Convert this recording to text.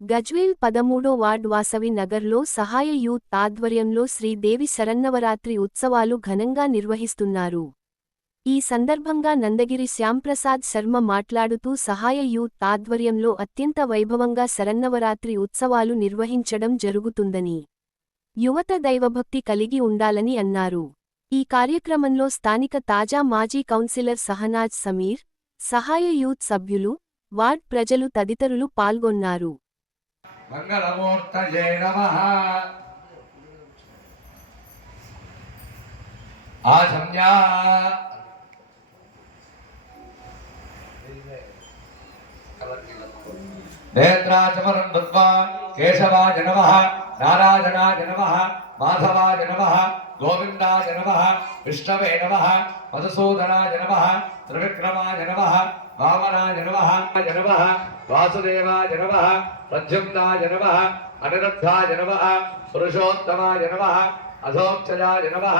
Gajwel 13 ward Vasavi నగర్లో సహాయ youth ఆధ్వర్యంలో శ్రీదేవి శరన్నవరాత్రి ఉత్సవాలు ఘనంగా నిర్వహిస్తున్నారు. ఈ సందర్భంగా నందగిరి శ్యాంప్రసాద్ శర్మ మాట్లాడుతూ సహాయ యూత్ ఆధ్వర్యంలో అత్యంత వైభవంగా శరన్నవరాత్రి ఉత్సవాలు నిర్వహించడం జరుగుతుందని, యువత దైవభక్తి కలిగి ఉండాలని అన్నారు. ఈ కార్యక్రమంలో స్థానిక తాజా మాజీ కౌన్సిలర్ సహనాజ్ సమీర్, సహాయ యూత్ సభ్యులు, వార్డ్ ప్రజలు తదితరులు పాల్గొన్నారు. మంగళమూర్తయే నమః. ఆసంజ్ఞా నేత్రాచమరం దత్వా కేశవాయ నమః, నారాయణాయ నమః, మాధవాయ నమః, గోవిందాయ నమః, విష్ణవే నమః, మధుసూదనాయ నమః, త్రివిక్రమాయ నమః, వామనాయ నమః, నమః వాసుదేవాయ నమః, ప్రద్యుమ్నాయ నమః, అనిరుద్ధాయ నమః, పురుషోత్తమాయ నమః, అధోక్షజాయ నమః.